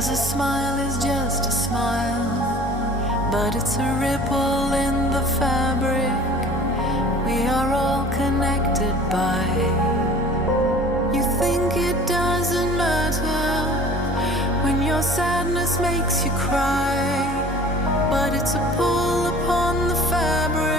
'Cause a smile is just a smile, but it's a ripple in the fabric we are all connected by. You think it doesn't matter when your sadness makes you cry, but it's a pull upon the fabric